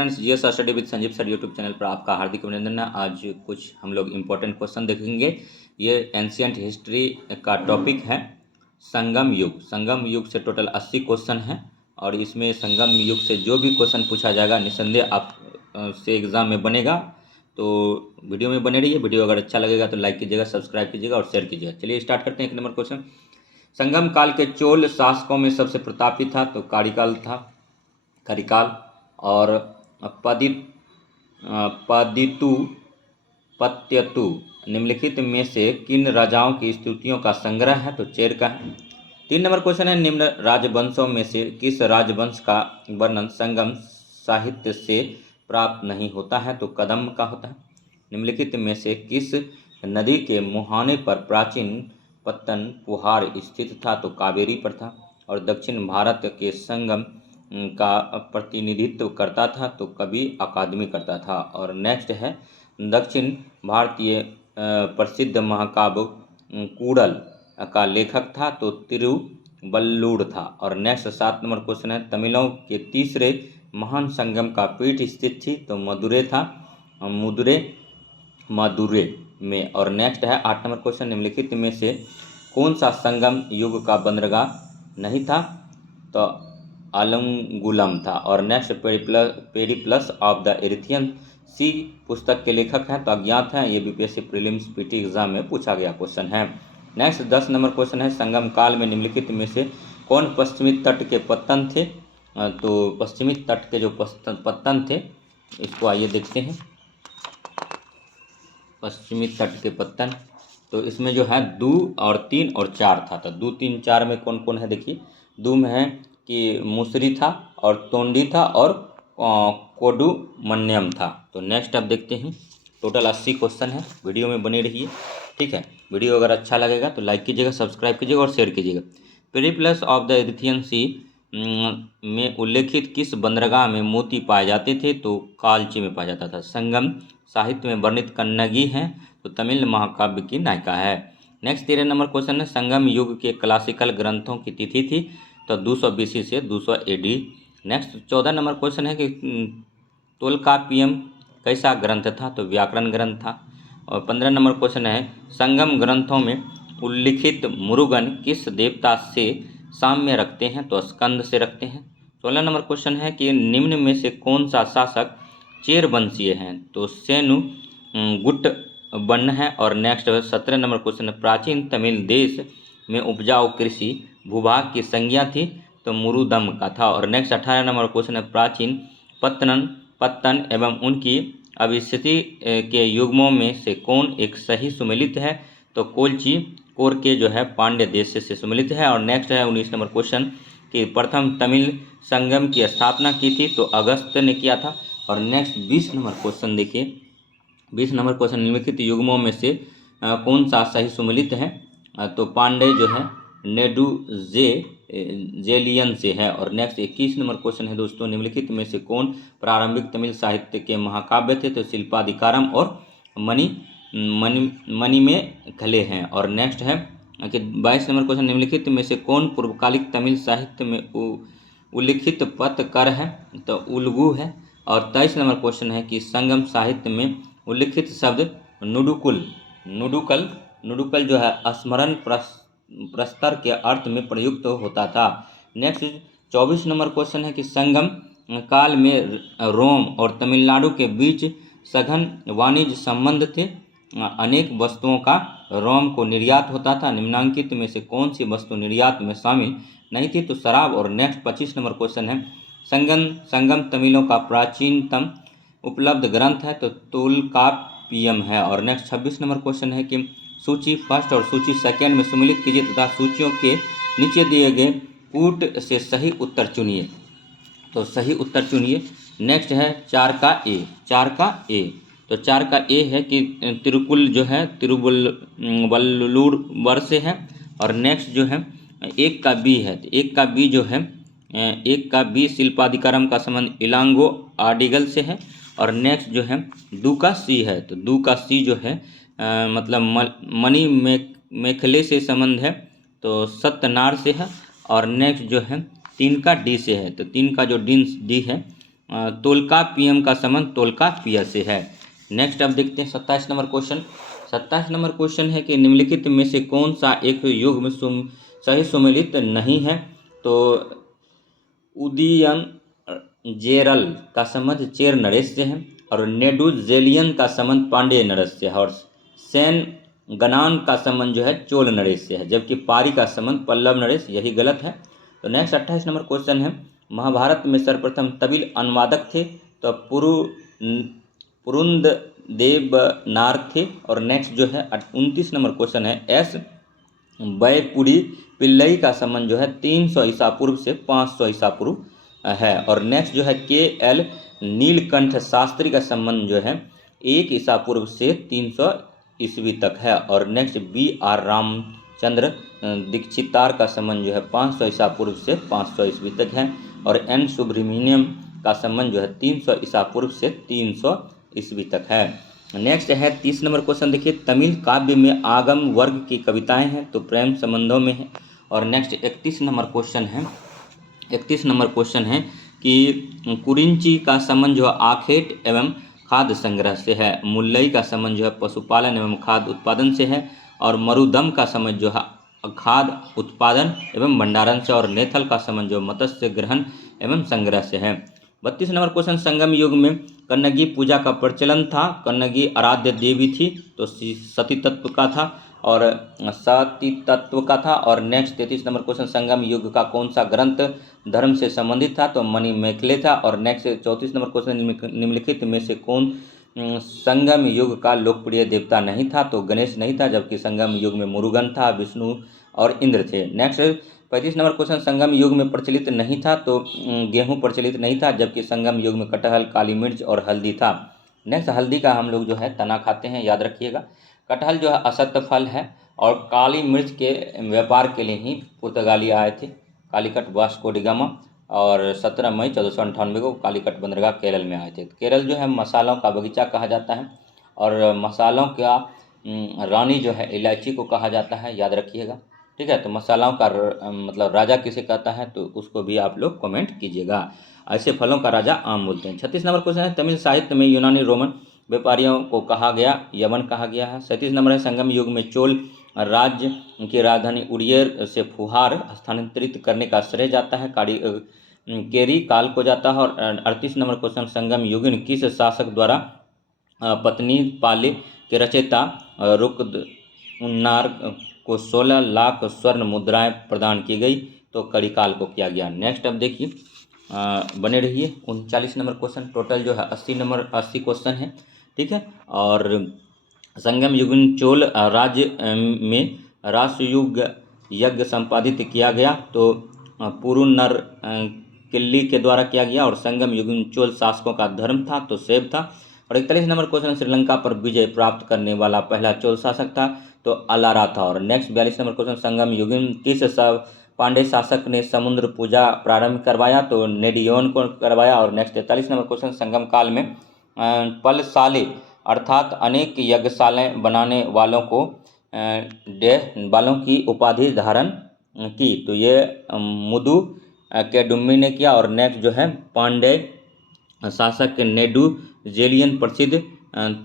Friends, GS study with Sanjeev sir YouTube channel पर आपका हार्दिक अभिनंदन है। आज कुछ हम लोग इम्पोर्टेंट क्वेश्चन देखेंगे। ये एंशियंट हिस्ट्री का टॉपिक है संगम युग। संगम युग से टोटल 80 क्वेश्चन हैं और इसमें संगम युग से जो भी क्वेश्चन पूछा जाएगा निस्संदेह आप से एग्ज़ाम में बनेगा। तो वीडियो में बने रहिए। वीडियो अगर अच्छा लगेगा तो लाइक कीजिएगा, सब्सक्राइब कीजिएगा और शेयर कीजिएगा। चलिए स्टार्ट करते हैं। 1 नंबर क्वेश्चन, संगम काल के चोल शासकों में सबसे प्रतापी था तो करिकाल और पदितु पत्यतु निम्नलिखित में से किन राजाओं की स्तुतियों का संग्रह है तो चेर का है। 3 नंबर क्वेश्चन है, निम्न राजवंशों में से किस राजवंश का वर्णन संगम साहित्य से प्राप्त नहीं होता है तो कदम्ब का होता है। निम्नलिखित में से किस नदी के मुहाने पर प्राचीन पत्तन पुहार स्थित था तो कावेरी पर था और दक्षिण भारत के संगम का प्रतिनिधित्व करता था तो कवि अकादमी करता था। और नेक्स्ट है, दक्षिण भारतीय प्रसिद्ध महाकाव्य कूड़ल का लेखक था तो तिरुवल्लुर था। और नेक्स्ट 7 नंबर क्वेश्चन है, तमिलों के तीसरे महान संगम का पीठ स्थित थी तो मदुरै में। और नेक्स्ट है 8 नंबर क्वेश्चन, निम्नलिखित में से कौन सा संगम युग का बंदरगाह नहीं था तो अलंगुलम था। और नेक्स्ट, पेरिप्लस ऑफ द एरिथियन सी पुस्तक के लेखक हैं तो अज्ञात हैं। ये बीपीएससी प्रीलिम्स पीटी एग्जाम में पूछा गया क्वेश्चन है। नेक्स्ट 10 नंबर क्वेश्चन है, संगम काल में निम्नलिखित में से कौन पश्चिमी तट के पत्तन थे तो पश्चिमी तट के जो पत्तन थे इसको आइए देखते हैं। पश्चिमी तट के पत्तन तो इसमें जो है 2 और 3 और 4 था। तो 2, 3, 4 में कौन कौन है देखिए। 2 में है कि मुसरी था और तोंडी था और कोडुमन्यम था। तो नेक्स्ट अब देखते हैं। टोटल 80 क्वेश्चन है। वीडियो में बने रहिए, ठीक है। वीडियो अगर अच्छा लगेगा तो लाइक कीजिएगा, सब्सक्राइब कीजिएगा और शेयर कीजिएगा। पेरिप्लस ऑफ द एरिथियन सी में उल्लेखित किस बंदरगाह में मोती पाए जाते थे तो कालची में पाया जाता था। संगम साहित्य में वर्णित कन्नगी हैं तो तमिल महाकाव्य की नायिका है। नेक्स्ट 13 नंबर क्वेश्चन है, संगम युग के क्लासिकल ग्रंथों की तिथि थी तो 200 BC से 200 AD। नेक्स्ट 14 नंबर क्वेश्चन है कि तोल्कापियम कैसा ग्रंथ था तो व्याकरण ग्रंथ था। और 15 नंबर क्वेश्चन है, संगम ग्रंथों में उल्लिखित मुरुगन किस देवता से साम्य रखते हैं तो स्कंद से रखते हैं। 16 नंबर क्वेश्चन है कि निम्न में से कौन सा शासक चेर वंशीय हैं तो सेनु गुट बन्न है। और नेक्स्ट 17 नंबर क्वेश्चन है, प्राचीन तमिल देश में उपजाऊ कृषि भूभाग की संज्ञा थी तो मुरुदम का था। और नेक्स्ट 18 नंबर क्वेश्चन है, प्राचीन पत्तन एवं उनकी अभिस्थिति के युग्मों में से कौन एक सही सुमेलित है तो कोलची कोर के जो है पांड्य देश से सुमेलित है। और नेक्स्ट है 19 नंबर क्वेश्चन कि प्रथम तमिल संगम की स्थापना की थी तो अगस्त ने किया था। और नेक्स्ट 20 नंबर क्वेश्चन देखिए। 20 नंबर क्वेश्चन, निम्नलिखित युग्मों में से कौन सा सही सुमेलित है तो पांडे जो है जेलियन से है। और नेक्स्ट 21 नंबर क्वेश्चन है दोस्तों, निम्नलिखित में से कौन प्रारंभिक तमिल साहित्य के महाकाव्य थे तो शिल्पाधिकारम और मणि में खले हैं। और नेक्स्ट है कि 22 नंबर क्वेश्चन, निम्नलिखित में से कौन पूर्वकालिक तमिल साहित्य में उल्लिखित पत्रकर है तो उलगू है। और 23 नंबर क्वेश्चन है कि संगम साहित्य में उल्लिखित शब्द नुडुकल जो है स्मरण प्रस्तर के अर्थ में प्रयुक्त होता था। नेक्स्ट 24 नंबर क्वेश्चन है कि संगम काल में रोम और तमिलनाडु के बीच सघन वाणिज्य संबंध थे। अनेक वस्तुओं का रोम को निर्यात होता था। निम्नांकित में से कौन सी वस्तु निर्यात में शामिल नहीं थी तो शराब। और नेक्स्ट 25 नंबर क्वेश्चन है, संगम तमिलों का प्राचीनतम उपलब्ध ग्रंथ है तो तोल्कापियम है। और नेक्स्ट 26 नंबर क्वेश्चन है कि सूची फर्स्ट और सूची सेकेंड में सम्मिलित कीजिए तथा सूचियों के नीचे दिए गए कूट से सही उत्तर चुनिए। तो सही उत्तर चुनिए। नेक्स्ट है 4 का ए। तो 4 का ए है कि तिरुकुल जो है तिरुवल्लुर से है। और नेक्स्ट जो है 1 का बी है। तो 1 का बी जो है 1 का बी शिल्पाधिकारम का संबंध इलांगो आर्डिगल से है। और नेक्स्ट जो है 2 का सी है। तो 2 का सी जो है मतलब मणि मेखले से संबंध है तो सत्यनार से है। और नेक्स्ट जो है 3 का डी से है। तो 3 का जो डी है तोल्कापियम का संबंध तोल्कापिय से है। नेक्स्ट अब देखते हैं 27 नंबर क्वेश्चन। 27 नंबर क्वेश्चन है कि निम्नलिखित में से कौन सा एक युग में सही सुमेलित नहीं है। तो उदयन जेरल का संबंध चेर नरेश से है, और नेडुजेलियन का संबंध पांड्य नरेश से है, और सेन गनान का संबंध जो है चोल नरेश से है, जबकि पारी का संबंध पल्लव नरेश, यही गलत है। तो नेक्स्ट 28 नंबर क्वेश्चन है, महाभारत में सर्वप्रथम तमिल अनुवादक थे तो पुरुंद देवनार थे। और नेक्स्ट जो है 29 नंबर क्वेश्चन है, एस बैपुड़ी पिल्लई का संबंध जो है 300 ईसा पूर्व से 500 ईसा पूर्व है। और नेक्स्ट जो है के.एल. नीलकंठ शास्त्री का संबंध जो है 1 ईसा पूर्व से 300 ईस्वी तक है। और नेक्स्ट बी.आर. रामचंद्र दीक्षितार का संबंध जो है 500 ईसा पूर्व से 500 ईस्वी तक है। और एन. सुब्रमण्यम का संबंध जो है 300 ईसा पूर्व से 300 ईस्वी तक है। नेक्स्ट है 30 नंबर क्वेश्चन, देखिए तमिल काव्य में आगम वर्ग की कविताएं हैं तो प्रेम संबंधों में है। और नेक्स्ट 31 नंबर क्वेश्चन है, 31 नंबर क्वेश्चन है कि कुरिंची का संबंध जो आखेट एवं खाद्य संग्रह से है, मुल्लई का संबंध जो है पशुपालन एवं खाद्य उत्पादन से है, और मरुदम का संबंध जो है खाद्य उत्पादन एवं भंडारण से, और नेथल का संबंध जो मत्स्य ग्रहण एवं संग्रह से है। 32 नंबर क्वेश्चन, संगम युग में कन्नगी पूजा का प्रचलन था, कन्नगी आराध्य देवी थी तो सती तत्व का था और सती तत्व का था। और नेक्स्ट 33 नंबर क्वेश्चन, संगम युग का कौन सा ग्रंथ धर्म से संबंधित था, तो मणिमेखले था। और नेक्स्ट 34 नंबर क्वेश्चन, निम्नलिखित में से कौन संगम युग का लोकप्रिय देवता नहीं था, तो गणेश नहीं था, जबकि संगम युग में मुरुगन था, विष्णु और इंद्र थे। नेक्स्ट 35 नंबर क्वेश्चन, संगम युग में प्रचलित नहीं था तो गेहूं प्रचलित नहीं था, जबकि संगम युग में कटहल, काली मिर्च और हल्दी था। नेक्स्ट हल्दी का हम लोग जो है तना खाते हैं, याद रखिएगा। कटहल जो है असत्य फल है, और काली मिर्च के व्यापार के लिए ही पुर्तगाली आए थे, कालीकट वास्को डी गामा, और 17 मई 1498 को कालीकट बंदरगाह केरल में आए थे। केरल जो है मसालों का बगीचा कहा जाता है, और मसालों का रानी जो है इलायची को कहा जाता है, याद रखिएगा। ठीक है, तो मसालों का मतलब राजा किसे कहता है, तो उसको भी आप लोग कमेंट कीजिएगा। ऐसे फलों का राजा आम बोलते हैं। 36 नंबर क्वेश्चन है, तमिल साहित्य में यूनानी रोमन व्यापारियों को कहा गया, यमन कहा गया है। 37 नंबर है, संगम युग में चोल राज्य की राजधानी उड़ियर से फुहार स्थानांतरित करने का श्रेय जाता है केरी काल को जाता है। और 38 नंबर क्वेश्चन, संगम युगिन किस शासक द्वारा पत्नी पाले के रचयिता रुकदुन्नार को 16 लाख स्वर्ण मुद्राएं प्रदान की गई, तो कड़ीकाल को किया गया। नेक्स्ट अब देखिए, बने रहिए। 39 नंबर क्वेश्चन, टोटल जो है 80 क्वेश्चन है। ठीक है, और संगम युगिन चोल राज्य में रासयुग यज्ञ संपादित किया गया, तो पुरुनर किल्ली के द्वारा किया गया। और संगम युगिन चोल शासकों का धर्म था तो शैव था। और 41 नंबर क्वेश्चन, श्रीलंका पर विजय प्राप्त करने वाला पहला चोल शासक था तो अलारा था। और नेक्स्ट 42 नंबर क्वेश्चन, संगम युगिन किस पांडे शासक ने समुद्र पूजा प्रारंभ करवाया, तो नेडियोन को करवाया। और नेक्स्ट 43 नंबर क्वेश्चन, संगम काल में पलशाले अर्थात अनेक यज्ञशालाएं बनाने वालों की उपाधि धारण की, तो ये मुदु केडुम्मी ने किया। और नेक्स्ट जो है पांडे शासक नेडुजेलियन प्रसिद्ध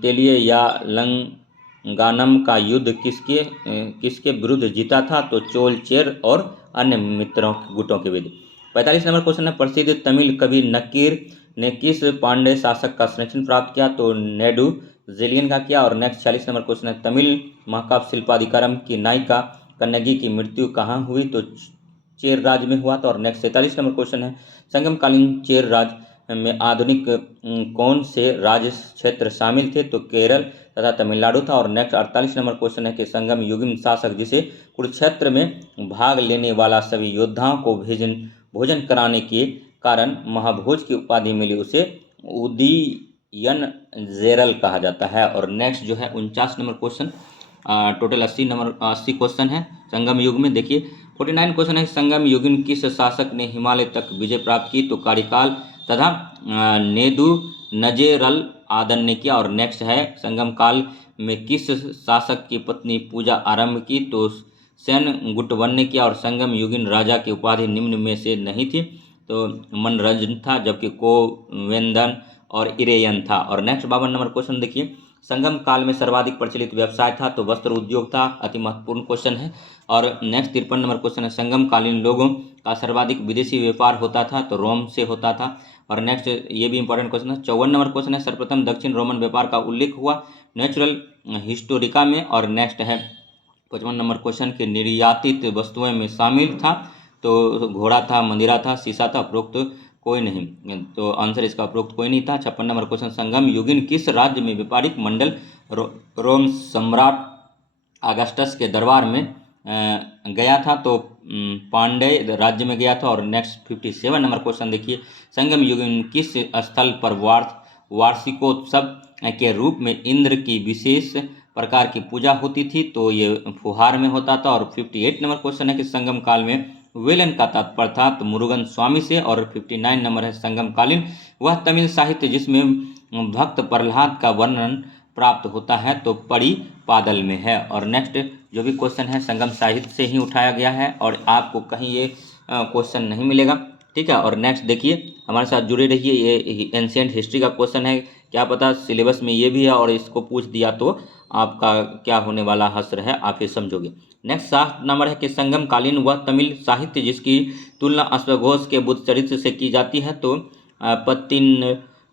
तेलिय या लंगानम का युद्ध किसके विरुद्ध जीता था, तो चोल चेर और अन्य मित्रों गुटों के विरुद्ध। 45 नंबर क्वेश्चन है, प्रसिद्ध तमिल कवि नक्कीर ने किस पांडे शासक का संरक्षण प्राप्त किया, तो नेडुजेलियन का किया। और नेक्स्ट 46 नंबर क्वेश्चन है, तमिल महाकाव्य शिल्पाधिकारम की नायिका कन्नगी की मृत्यु कहाँ हुई, तो चेर राज्य में हुआ था। और नेक्स्ट 47 नंबर क्वेश्चन है, संगमकालीन चेर राज्य में आधुनिक कौन से राज्य क्षेत्र शामिल थे, तो केरल तथा तमिलनाडु था। और नेक्स्ट 48 नंबर क्वेश्चन है कि संगम युगिन शासक जिसे कुरुक्षेत्र में भाग लेने वाला सभी योद्धाओं को भोजन कराने के कारण महाभोज की उपाधि मिली, उसे उदयन जेरल कहा जाता है। और नेक्स्ट जो है 49 नंबर क्वेश्चन, टोटल 80 क्वेश्चन है संगम युग में। देखिए 49 क्वेश्चन है, संगम युगिन किस शासक ने हिमालय तक विजय प्राप्त की, तो कारिकाल तथा नेदु नजेरल आदन ने किया। और नेक्स्ट है, संगम काल में किस शासक की पत्नी पूजा आरंभ की, तो सेन गुटवन ने किया। और संगम युगिन राजा की उपाधि निम्न में से नहीं थी, तो मनरंजन था, जबकि कोवेंदन और इरेयन था। और नेक्स्ट 52 नंबर क्वेश्चन देखिए, संगम काल में सर्वाधिक प्रचलित व्यवसाय था, तो वस्त्र उद्योग था। अति महत्वपूर्ण क्वेश्चन है। और नेक्स्ट 53 नंबर क्वेश्चन है, संगम कालीन लोगों का सर्वाधिक विदेशी व्यापार होता था, तो रोम से होता था। और नेक्स्ट ये भी इंपॉर्टेंट क्वेश्चन है। 54 नंबर क्वेश्चन है, सर्वप्रथम दक्षिण रोमन व्यापार का उल्लेख हुआ नेचुरल हिस्टोरिका में। और नेक्स्ट है 55 नंबर क्वेश्चन के निर्यातित वस्तुओं में शामिल था, तो घोड़ा था, मंदिरा था, शीशा था, उपरोक्त कोई नहीं। तो आंसर इसका उपरोक्त कोई नहीं था। 56 नंबर क्वेश्चन, संगम युगीन किस राज्य में व्यापारिक मंडल रोम सम्राट अगस्टस के दरबार में गया था, तो पांड्य राज्य में गया था। और नेक्स्ट 57 नंबर क्वेश्चन देखिए, संगम युगीन किस स्थल पर वार्षिकोत्सव के रूप में इंद्र की विशेष प्रकार की पूजा होती थी, तो ये फुहार में होता था। और 58 नंबर क्वेश्चन है कि संगम काल में वेलन का तात्पर्य था, तो मुरुगन स्वामी से। और 59 नंबर है, संगम कालीन वह तमिल साहित्य जिसमें भक्त प्रहलाद का वर्णन प्राप्त होता है, तो परिपादल में है। और नेक्स्ट जो भी क्वेश्चन है संगम साहित्य से ही उठाया गया है, और आपको कहीं ये क्वेश्चन नहीं मिलेगा, ठीक है। और नेक्स्ट देखिए, हमारे साथ जुड़े रहिए। ये एंशिएंट हिस्ट्री का क्वेश्चन है, क्या पता सिलेबस में ये भी है और इसको पूछ दिया तो आपका क्या होने वाला हश्र है, आप ये समझोगे। नेक्स्ट 7 नंबर है कि संगम कालीन वह तमिल साहित्य जिसकी तुलना अश्वघोष के बुद्ध चरित्र से की जाती है, तो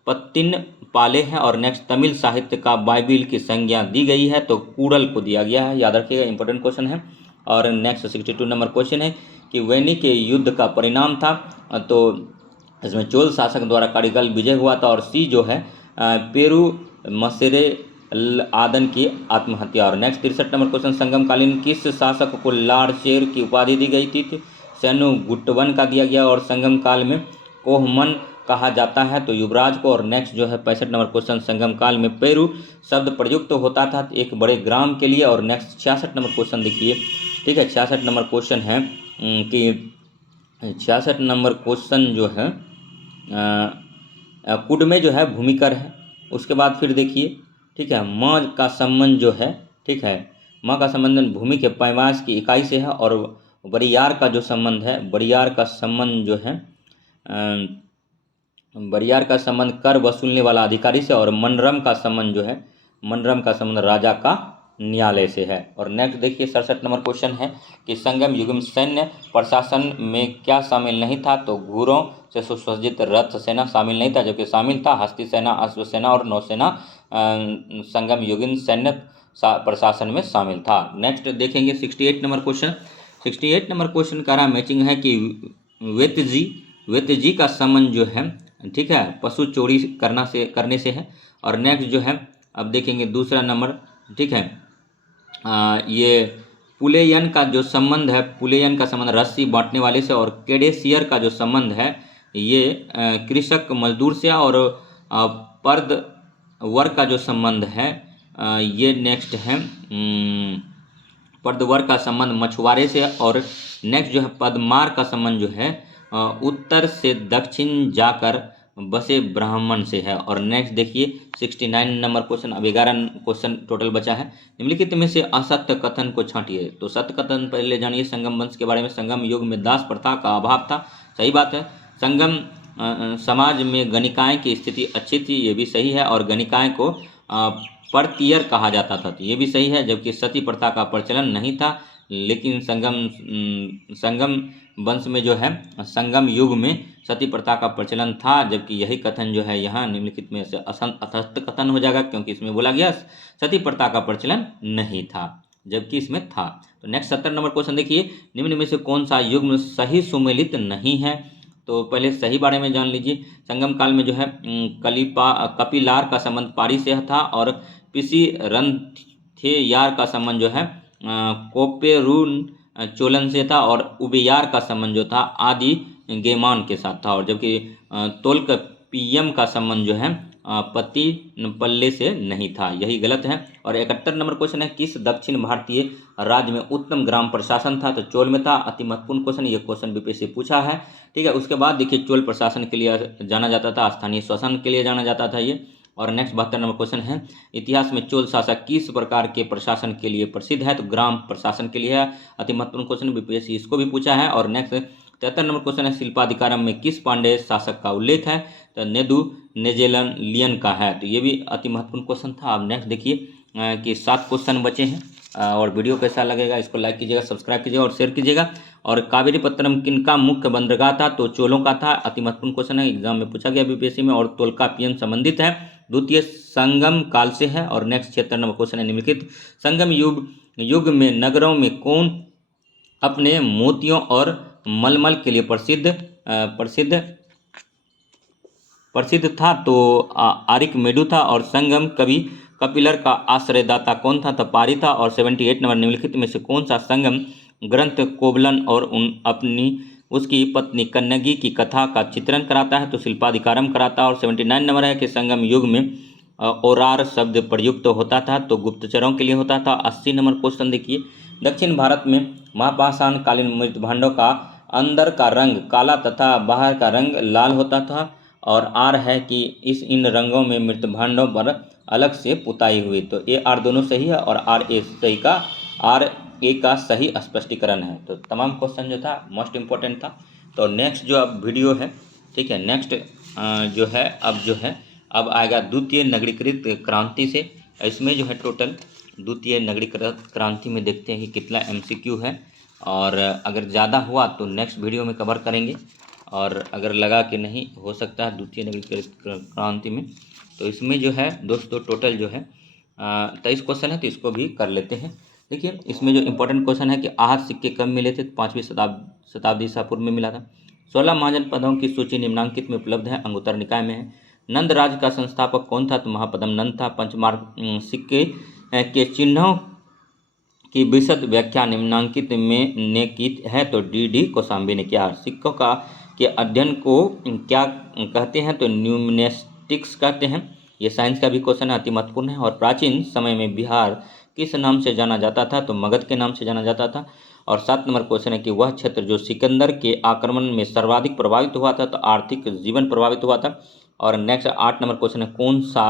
पत्तिन पाले हैं। और नेक्स्ट तमिल साहित्य का बाइबिल की संज्ञा दी गई है, तो कूड़ल को दिया गया है, याद रखिएगा, इंपॉर्टेंट क्वेश्चन है। और नेक्स्ट 62 नंबर क्वेश्चन है कि वैनी के युद्ध का परिणाम था, तो इसमें चोल शासक द्वारा कारिगल विजय हुआ था। और सी जो है पेरू मसेरे आदन की आत्महत्या। और नेक्स्ट 63 नंबर क्वेश्चन, संगम कालीन किस शासक को लाड़चेर की उपाधि दी गई थी, सैनु गुट्टवन का दिया गया। और संगम काल में कोहमन कहा जाता है, तो युवराज को। और नेक्स्ट जो है 65 नंबर क्वेश्चन, संगम काल में पेरू शब्द प्रयुक्त होता था एक बड़े ग्राम के लिए। और नेक्स्ट 66 नंबर क्वेश्चन देखिए, ठीक है। 66 नंबर क्वेश्चन है कि 66 नंबर क्वेश्चन जो है कुड में जो है भूमिकर है। उसके बाद फिर देखिए, ठीक है, म का संबंध जो है, ठीक है, म का संबंध भूमि के पैमाश की इकाई से है। और बरियार का जो संबंध है, बरियार का संबंध जो है बरियार का संबंध कर वसूलने वाला अधिकारी से। और मनरम का संबंध जो है, मनरम का संबंध राजा का न्यायालय से है। और नेक्स्ट देखिए 67 नंबर क्वेश्चन है कि संगम युग में सैन्य प्रशासन में क्या शामिल नहीं था, तो घोड़ों से सुसज्जित रथ सेना शामिल नहीं था, जबकि शामिल था हस्ती सेना, अश्व सेना और नौसेना संगम युगीन सैन्य प्रशासन में शामिल था। नेक्स्ट देखेंगे 68 नंबर क्वेश्चन। 68 नंबर क्वेश्चन का रहा मैचिंग है कि वेतजी का संबंध जो है, ठीक है, पशु चोरी करने से है। और नेक्स्ट जो है अब देखेंगे दूसरा नंबर, ठीक है, ये पुलेयन का जो संबंध है, पुलेयन का संबंध रस्सी बांटने वाले से। और केडेसियर का जो संबंध है ये कृषक मजदूर से। और पर्द वर्ग का जो संबंध है ये नेक्स्ट है पर्दवर्ग का संबंध मछुआरे से। और नेक्स्ट जो है पदमार का संबंध जो है उत्तर से दक्षिण जाकर बसे ब्राह्मण से है। और नेक्स्ट देखिए 69 नंबर क्वेश्चन। अब 11 क्वेश्चन टोटल बचा है। निम्नलिखित में से असत्य कथन को छांटिए। तो सत्य कथन पहले जानिए संगम वंश के बारे में। संगम युग में दास प्रथा का अभाव था, सही बात है। संगम समाज में गणिकाएं की स्थिति अच्छी थी, ये भी सही है। और गणिकाएं को परतीयर कहा जाता था, तो ये भी सही है। जबकि सती प्रथा का प्रचलन नहीं था, लेकिन संगम वंश में जो है संगम युग में सती प्रथा का प्रचलन था। जबकि यही कथन जो है यहाँ निम्नलिखित में से असत्य कथन हो जाएगा, क्योंकि इसमें बोला गया सती प्रथा का प्रचलन नहीं था, जबकि इसमें था। तो नेक्स्ट 70 नंबर क्वेश्चन देखिए, निम्न में से कौन सा युग्म सही सुमेलित नहीं है। तो पहले सही बारे में जान लीजिए। संगम काल में जो है कपिलार का संबंध पारी से था। और पिसी रंथेयार का संबंध जो है कोपेरून चोलन से था। और उबेयार का संबंध जो था आदि गेमान के साथ था। और जबकि तोल्कपियम का संबंध जो है पति पल्ले से नहीं था, यही गलत है। और 71 नंबर क्वेश्चन है, किस दक्षिण भारतीय राज्य में उत्तम ग्राम प्रशासन था। तो चोल में था। अति महत्वपूर्ण क्वेश्चन, ये क्वेश्चन बीपीएससी पूछा है, ठीक है। उसके बाद देखिए चोल प्रशासन के लिए जाना जाता था, स्थानीय शासन के लिए जाना जाता था ये। और नेक्स्ट 72 नंबर क्वेश्चन है, इतिहास में चोल शासक किस प्रकार के प्रशासन के लिए प्रसिद्ध है। तो ग्राम प्रशासन के लिए है। अति महत्वपूर्ण क्वेश्चन, बीपीएससी इसको भी पूछा है। और नेक्स्ट 73 नंबर क्वेश्चन है शिल्पाधिकारम में किस पांड्य शासक का उल्लेख है? तो नेदु नेजेलियन का है। तो ये भी अति महत्वपूर्ण क्वेश्चन था। अब नेक्स्ट देखिए कि 7 क्वेश्चन बचे हैं। और वीडियो कैसा लगेगा इसको लाइक कीजिएगा, सब्सक्राइब कीजिएगा और शेयर कीजिएगा। और कावेरी पत्तनम किनका मुख्य बंदरगाह था? तो चोलों का था। अति महत्वपूर्ण क्वेश्चन है, एग्जाम में पूछा गया बीपीएससी में। और तोल्कापियन संबंधित है, द्वितीय संगम काल से है। और नेक्स्ट 76 नंबर क्वेश्चन है निम्नलिखित संगम युग में नगरों में कौन अपने मोतियों और मलमल के लिए प्रसिद्ध था? तो आरिकमेडु था। और संगम कवि कपिलर का आश्रयदाता कौन था? तो पारी था। और 78 नंबर निम्नलिखित में से कौन सा संगम ग्रंथ कोवलन और उसकी पत्नी कन्नगी की कथा का चित्रण कराता है? तो शिल्पाधिकारम कराता है। और 79 नंबर है कि संगम युग में ओरार शब्द प्रयुक्त होता था? तो गुप्तचरों के लिए होता था। 80 नंबर क्वेश्चन देखिए, दक्षिण भारत में महापाषाण कालीन मृतभांडों का अंदर का रंग काला तथा बाहर का रंग लाल होता था। और आर है कि इन रंगों में मृतभांडों पर अलग से पुताई हुई। तो ए आर दोनों सही है और आर ए सही का आर ए का सही स्पष्टीकरण है। तो तमाम क्वेश्चन जो था मोस्ट इम्पोर्टेंट था। तो नेक्स्ट जो अब वीडियो है, ठीक है, नेक्स्ट जो है अब आएगा द्वितीय नगरीकृत क्रांति से। इसमें जो है टोटल द्वितीय नगरीकृत क्रांति में देखते हैं कि कितना एमसीक्यू है। और अगर ज़्यादा हुआ तो नेक्स्ट वीडियो में कवर करेंगे। और अगर लगा कि नहीं हो सकता है द्वितीय नगरीकृत क्रांति में, तो इसमें जो है दोस्तों टोटल जो है 23 क्वेश्चन है, तो इसको भी कर लेते हैं। देखिए इसमें जो इम्पोर्टेंट क्वेश्चन है कि आहत सिक्के कब मिले थे? 5वीं शताब्दी ईसा पूर्व में मिला था। 16 महाजनपदों की सूची निम्नांकित में उपलब्ध है, अंगुत्तर निकाय में है। नंद राज का संस्थापक कौन था? तो महापद्म नंद था। पंचमार्ग सिक्के के चिन्हों की विशद व्याख्या निम्नांकित में ने की है? तो डी कौशाम्बी ने किया। सिक्कों के अध्ययन को क्या कहते हैं? तो न्यूमिनेस्टिक्स कहते हैं। ये साइंस का भी क्वेश्चन है, अति महत्वपूर्ण है। और प्राचीन समय में बिहार किस नाम से जाना जाता था? तो मगध के नाम से जाना जाता था। और 7 नंबर क्वेश्चन है कि वह क्षेत्र जो सिकंदर के आक्रमण में सर्वाधिक प्रभावित हुआ था? तो आर्थिक जीवन प्रभावित हुआ था। और नेक्स्ट 8 नंबर क्वेश्चन है कौन सा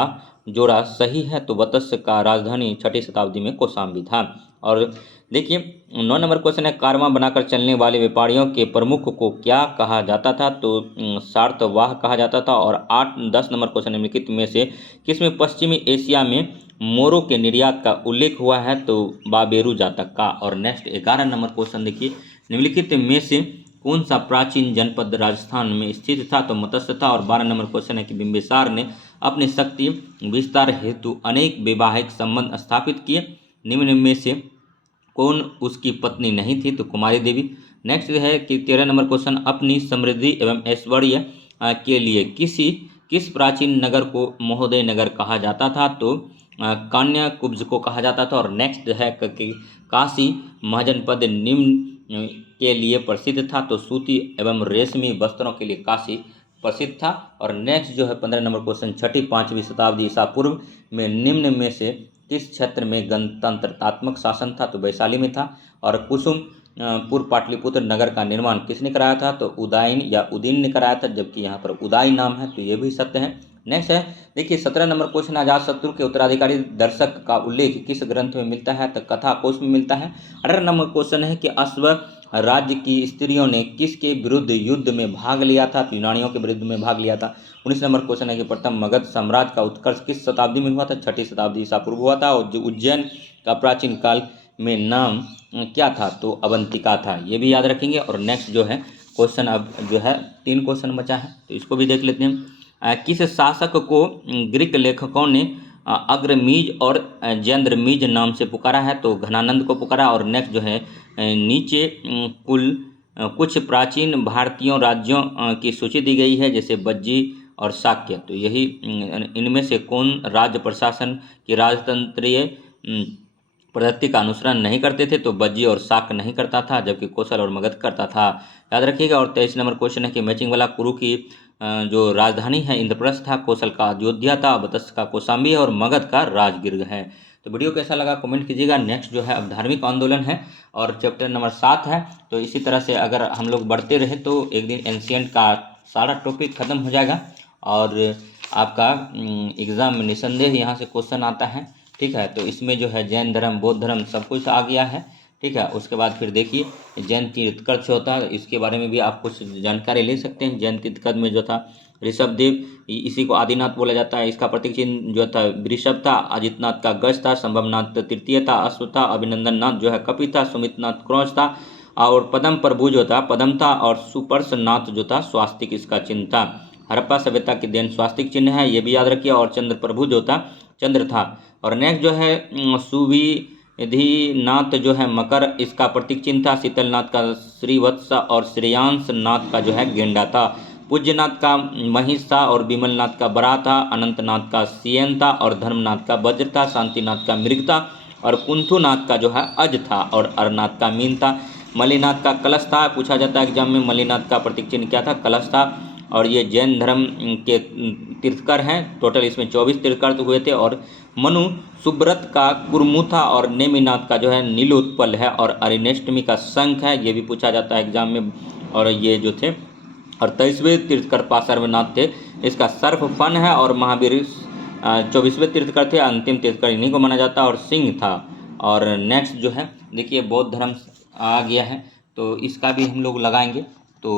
जोड़ा सही है? तो वत्स का राजधानी 6वीं शताब्दी में कौशाम्बी था। और देखिए 9 नंबर क्वेश्चन है कारवां बनाकर चलने वाले व्यापारियों के प्रमुख को क्या कहा जाता था? तो सार्तवाह कहा जाता था। और 10 नंबर क्वेश्चन निम्नलिखित में से किसमें पश्चिमी एशिया में मोरों के निर्यात का उल्लेख हुआ है? तो बाबेरू जातक का। और नेक्स्ट 11 नंबर क्वेश्चन देखिए, निम्नलिखित में से कौन सा प्राचीन जनपद राजस्थान में स्थित था? तो मत्स्य था। और 12 नंबर क्वेश्चन है कि बिंबिसार ने अपनी शक्ति विस्तार हेतु अनेक वैवाहिक संबंध स्थापित किए, निम्न में से कौन उसकी पत्नी नहीं थी? तो कुमारी देवी। नेक्स्ट है कि 13 नंबर क्वेश्चन, अपनी समृद्धि एवं ऐश्वर्य के लिए किस प्राचीन नगर को महोदय नगर कहा जाता था? तो कान्याकुब्ज को कहा जाता था। और नेक्स्ट है कि काशी महाजनपद निम्न के लिए प्रसिद्ध था? तो सूती एवं रेशमी वस्त्रों के लिए काशी प्रसिद्ध था। और नेक्स्ट जो है 15 नंबर क्वेश्चन, 5वीं शताब्दी ईसा पूर्व में निम्न में से किस क्षेत्र में गणतंत्रात्मक शासन था? तो वैशाली में था। और कुसुमपुर पाटलिपुत्र नगर का निर्माण किसने कराया था? तो उदयन या उदयन ने कराया था, जबकि यहाँ पर उदय नाम है, तो ये भी सत्य है। नेक्स्ट है देखिए 17 नंबर क्वेश्चन, अजातशत्रु के उत्तराधिकारी दर्शक का उल्लेख किस ग्रंथ में मिलता है? तो कथा कोश में मिलता है। 18 नंबर क्वेश्चन है कि अश्व राज्य की स्त्रियों ने किसके विरुद्ध युद्ध में भाग लिया था? तो यूनानियों के विरुद्ध में भाग लिया था। 19 नंबर क्वेश्चन है कि प्रथम मगध साम्राज्य का उत्कर्ष किस शताब्दी में हुआ था? 6वीं शताब्दी ईसा पूर्व हुआ था। और जो उज्जैन का प्राचीन काल में नाम क्या था? तो अवंतिका था। ये भी याद रखेंगे। और नेक्स्ट जो है क्वेश्चन अब जो है 3 क्वेश्चन बचा है, तो इसको भी देख लेते हैं। किस शासक को ग्रीक लेखकों ने अग्रमीज और जैंद्रमीज नाम से पुकारा है? तो घनानंद को पुकारा। और नेक्स्ट जो है नीचे कुछ प्राचीन भारतीयों राज्यों की सूची दी गई है, जैसे बज्जी और शाक्य। तो यही इनमें से कौन राज्य प्रशासन की राजतंत्रीय पद्धति का अनुसरण नहीं करते थे? तो बज्जी और शाक्य नहीं करता था, जबकि कौशल और मगध करता था। याद रखिएगा। और 23 नंबर क्वेश्चन है कि मैचिंग वाला कुरु की जो राजधानी है इंद्रप्रस्थ था, कौशल का अयोध्या था, वत्स का कौशाम्बी है और मगध का राजगिर है। तो वीडियो कैसा लगा कमेंट कीजिएगा। नेक्स्ट जो है अब धार्मिक आंदोलन है और चैप्टर नंबर 7 है। तो इसी तरह से अगर हम लोग बढ़ते रहे तो एक दिन एंशिएंट का सारा टॉपिक खत्म हो जाएगा और आपका एग्ज़ाम में निसंदेह यहाँ से क्वेश्चन आता है। ठीक है, तो इसमें जो है जैन धर्म, बौद्ध धर्म सब कुछ आ गया है। ठीक है। उसके बाद फिर देखिए जैन तीर्थंकर से होता है, इसके बारे में भी आप कुछ जानकारी ले सकते हैं। जैन तीर्थंकर में जो था ऋषभदेव, इसी को आदिनाथ बोला जाता है। इसका प्रतीक चिन्ह जो था वृषभ था, अजितनाथ का गज था, संभवनाथ तृतीय था, अश्व था, अभिनंदन नाथ जो है कपि था, सुमितनाथ क्रौच था, और पदम प्रभु जो था पदम था, और सुपर्शनाथ जो था स्वास्तिक इसका चिन्ह था। हड़प्पा सभ्यता की देन स्वास्तिक चिन्ह है, ये भी याद रखिए। और चंद्र प्रभु जो था चंद्र था। और नेक्स्ट जो है सुविधिनाथ जो है मकर, इसका प्रतीक चिन्ह था। शीतलनाथ का श्रीवत्स और श्रेयांश नाथ का जो है गेंडा था। पूज्यनाथ का महिष था, और विमलनाथ का बरा था। अनंतनाथ का सियन था, और धर्मनाथ का वज्र था। शांतिनाथ का मृग था, और कुंथुनाथ का जो है अज था, और अरनाथ का मीन था। मलिनाथ का कलश था, पूछा जाता है एग्जाम में, मलिनाथ का प्रतीक चिन्ह क्या था, कलश था। और ये जैन धर्म के तीर्थकर हैं। टोटल इसमें 24 तीर्थकर हुए थे। और मनु सुब्रत का कुरमु था, और नेमिनाथ का जो है नीलोत्पल है, और अरिनेष्टमी का शंख है, ये भी पूछा जाता है एग्जाम में। और ये जो थे, और 23वें तीर्थकर पार्श्वनाथ थे, इसका सर्फ फन है। और महावीर 24वें तीर्थकर थे, अंतिम तीर्थकर इन्हीं को माना जाता है, और सिंह था। और नेक्स्ट जो है देखिए बौद्ध धर्म आ गया है, तो इसका भी हम लोग लगाएंगे। तो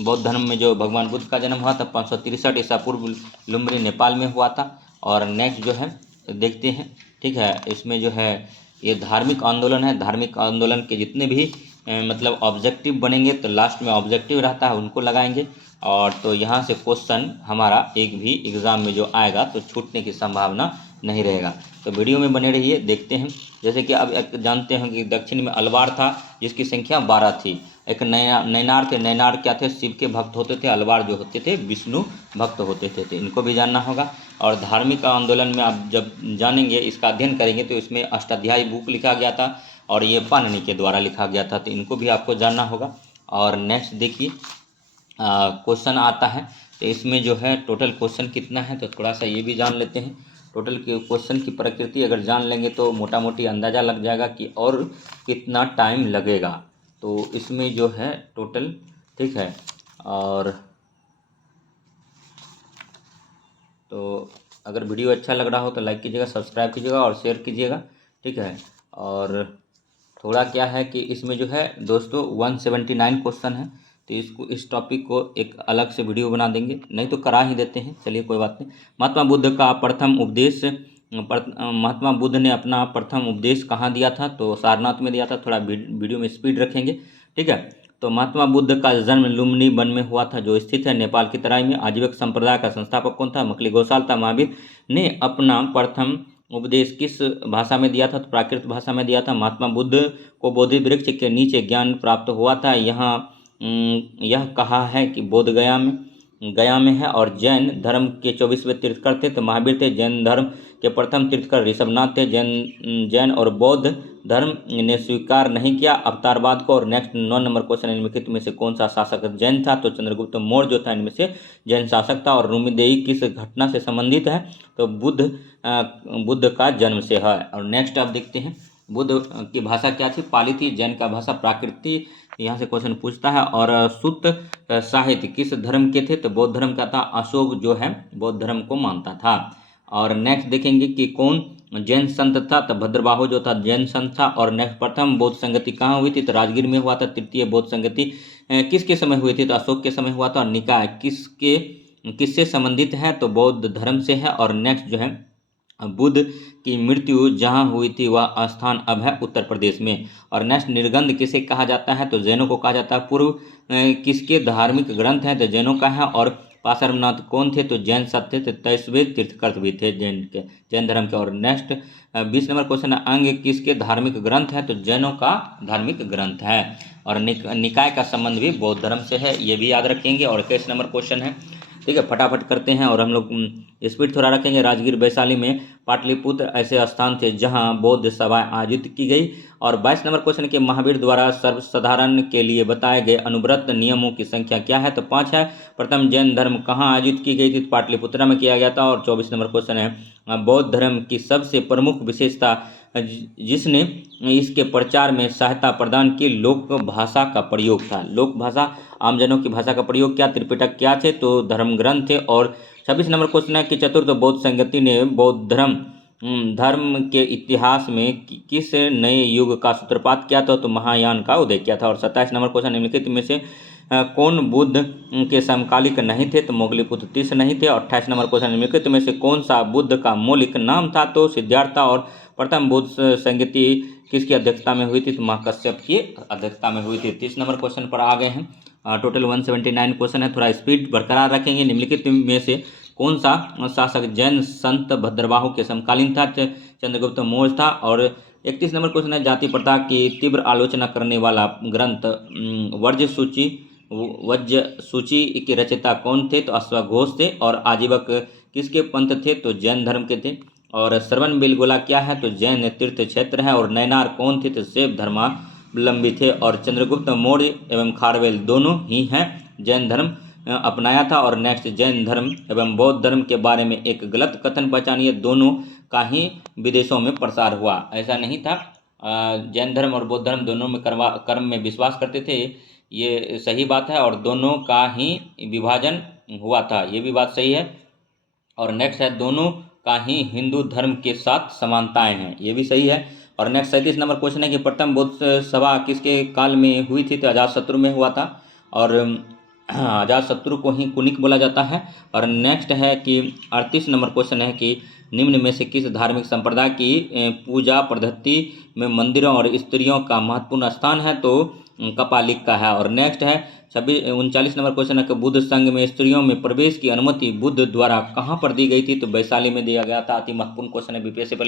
बौद्ध धर्म में जो भगवान बुद्ध का जन्म हुआ था 563 ईसा पूर्व लुम्बिनी नेपाल में हुआ था। और नेक्स्ट जो है देखते हैं, ठीक है। इसमें जो है ये धार्मिक आंदोलन है। धार्मिक आंदोलन के जितने भी मतलब ऑब्जेक्टिव बनेंगे, तो लास्ट में ऑब्जेक्टिव रहता है, उनको लगाएंगे। और तो यहाँ से क्वेश्चन हमारा एक भी एग्ज़ाम में जो आएगा तो छूटने की संभावना नहीं रहेगा। तो वीडियो में बने रहिए, देखते हैं। जैसे कि अब एक जानते हैं कि दक्षिण में अलवार था, जिसकी संख्या 12 थी। एक नैनार थे। नैनार क्या थे, शिव के भक्त होते थे। अलवार जो होते थे विष्णु भक्त होते थे, तो इनको भी जानना होगा। और धार्मिक आंदोलन में आप जब जानेंगे, इसका अध्ययन करेंगे, तो इसमें अष्टाध्यायी बुक लिखा गया था, और ये पाणिनि के द्वारा लिखा गया था, तो इनको भी आपको जानना होगा। और नेक्स्ट देखिए क्वेश्चन आता है, तो इसमें जो है टोटल क्वेश्चन कितना है, तो थोड़ा सा ये भी जान लेते हैं। टोटल क्वेश्चन की प्रकृति अगर जान लेंगे तो मोटा मोटी अंदाज़ा लग जाएगा कि और कितना टाइम लगेगा। तो इसमें जो है टोटल, ठीक है। और तो अगर वीडियो अच्छा लग रहा हो तो लाइक कीजिएगा, सब्सक्राइब कीजिएगा और शेयर कीजिएगा, ठीक है। और थोड़ा क्या है कि इसमें जो है दोस्तों 179 क्वेश्चन है, तो इस टॉपिक को एक अलग से वीडियो बना देंगे, नहीं तो करा ही देते हैं। चलिए कोई बात नहीं। महात्मा बुद्ध का प्रथम उपदेश, महात्मा बुद्ध ने अपना प्रथम उपदेश कहाँ दिया था, तो सारनाथ में दिया था। थोड़ा वीडियो में स्पीड रखेंगे, ठीक है। तो महात्मा बुद्ध का जन्म लुम्बिनी वन में हुआ था, जो स्थित है नेपाल की तराई में। आजीविक संप्रदाय का संस्थापक कौन था, मकली घोषाल था। महावीर ने अपना प्रथम उपदेश किस भाषा में दिया था, तो प्राकृत भाषा में दिया था। महात्मा बुद्ध को बोधि वृक्ष के नीचे ज्ञान प्राप्त हुआ था। यहाँ यह कहा है कि बोध गया में है। और जैन धर्म के 24वें तीर्थकर थे, तो महावीर थे। जैन धर्म के प्रथम तीर्थकर ऋषभनाथ थे। जैन और बौद्ध धर्म ने स्वीकार नहीं किया अवतारवाद को। और नेक्स्ट 9 नंबर क्वेश्चन, निम्नलिखित में से कौन सा शासक जैन था, तो चंद्रगुप्त मौर्य जो था इनमें से जैन शासक था। और रूमीदेई किस घटना से संबंधित है, तो बुद्ध का जन्म से है। और नेक्स्ट आप देखते हैं, बुद्ध की भाषा क्या थी, पाली थी। जैन का भाषा प्राकृति, यहाँ से क्वेश्चन पूछता है। और सूत साहित्य किस धर्म के थे, तो बौद्ध धर्म का था। अशोक जो है बौद्ध धर्म को मानता था। और नेक्स्ट देखेंगे कि कौन जैन संत था, तो भद्रबाहु जो था जैन संत था। और नेक्स्ट प्रथम बौद्ध संगति कहाँ हुई थी, तो राजगीर में हुआ था। तृतीय बौद्ध संगति किसके समय हुई थी, तो अशोक के समय हुआ था। और निकाय किससे संबंधित है, तो बौद्ध धर्म से है। और नेक्स्ट जो है बुद्ध की मृत्यु जहाँ हुई थी वह स्थान अब है उत्तर प्रदेश में। और नेक्स्ट निर्गंध किसे कहा जाता है, तो जैनों को कहा जाता है। पूर्व किसके धार्मिक ग्रंथ हैं, तो जैनों का है। और पार्श्वनाथ कौन थे, तो जैन सब थे। 23वें तीर्थकर भी थे जैन धर्म के। और नेक्स्ट 20 नंबर क्वेश्चन, अंग किसके धार्मिक ग्रंथ है, तो जैनों का धार्मिक ग्रंथ है। और निकाय का संबंध भी बौद्ध धर्म से है, ये भी याद रखेंगे। और 21 नंबर क्वेश्चन है, ठीक है, फटाफट करते हैं और हम लोग स्पीड थोड़ा रखेंगे। राजगीर वैशाली में पाटलिपुत्र ऐसे स्थान थे जहां बौद्ध सभाएं आयोजित की गई। और 22 नंबर क्वेश्चन के महावीर द्वारा सर्वसाधारण के लिए बताए गए अनुव्रत नियमों की संख्या क्या है, तो 5 है। प्रथम जैन धर्म कहाँ आयोजित की गई थी, तो पाटलिपुत्र में किया गया था। और 24 नंबर क्वेश्चन है, बौद्ध धर्म की सबसे प्रमुख विशेषता जिसने इसके प्रचार में सहायता प्रदान की, लोक भाषा का प्रयोग था। लोक भाषा, आमजनों की भाषा का प्रयोग क्या, त्रिपिटक क्या थे, तो धर्म ग्रंथ थे। और 26 नंबर क्वेश्चन है कि चतुर्थ बौद्ध संगति ने बौद्ध धर्म धर्म के इतिहास में किस नए युग का सूत्रपात किया था? तो महायान का उदय किया था। और 27 नंबर क्वेश्चन, निम्नलिखित में से कौन बुद्ध के समकालिक नहीं थे? तो मोगलीपुत्र तीसरे नहीं थे। 28 नंबर क्वेश्चन, निम्नलिखित में से कौन सा बुद्ध का मौलिक नाम था? तो सिद्धार्था। और प्रथम बुद्ध संगति किसकी अध्यक्षता में हुई थी? तो महाकश्यप की अध्यक्षता में हुई थी। 30 नंबर क्वेश्चन पर आ गए हैं। टोटल 179 क्वेश्चन है, थोड़ा स्पीड बरकरार रखेंगे। निम्नलिखित में से कौन सा शासक जैन संत भद्रबाहु के समकालीन था? चंद्रगुप्त मौर्य था। और 31 नंबर क्वेश्चन है, जाति प्रथा की तीव्र आलोचना करने वाला ग्रंथ वज्र सूची के रचयिता कौन थे? तो अश्वघोष थे। और आजीवक किसके पंथ थे? तो जैन धर्म के थे। और श्रवण बेलगोला क्या है? तो जैन तीर्थ क्षेत्र है। और नैनार कौन थे? तो शैव धर्मावलंबी थे। और चंद्रगुप्त मौर्य एवं खारवेल दोनों ही हैं जैन धर्म अपनाया था। और नेक्स्ट, जैन धर्म एवं बौद्ध धर्म के बारे में एक गलत कथन पहचानिए, दोनों का ही विदेशों में प्रसार हुआ। ऐसा नहीं था, जैन धर्म और बौद्ध धर्म दोनों में कर्म में विश्वास करते थे, ये सही बात है। और दोनों का ही विभाजन हुआ था, ये भी बात सही है। और नेक्स्ट है, दोनों का ही हिंदू धर्म के साथ समानताएं हैं, ये भी सही है। और नेक्स्ट 37 नंबर क्वेश्चन है कि प्रथम बौद्ध सभा किसके काल में हुई थी? तो अजातशत्रु में हुआ था। और अजातशत्रु को ही कुनिक बोला जाता है। और नेक्स्ट है कि 38 नंबर क्वेश्चन है कि निम्न में से किस धार्मिक संप्रदाय की पूजा पद्धति में मंदिरों और स्त्रियों का महत्वपूर्ण स्थान है? तो कपालिक का है। और नेक्स्ट है 39 नंबर क्वेश्चन है कि बुद्ध संघ में स्त्रियों में प्रवेश की अनुमति बुद्ध द्वारा कहाँ पर दी गई थी? तो वैशाली में दिया गया था। अति महत्वपूर्ण क्वेश्चन है, बीपीएससी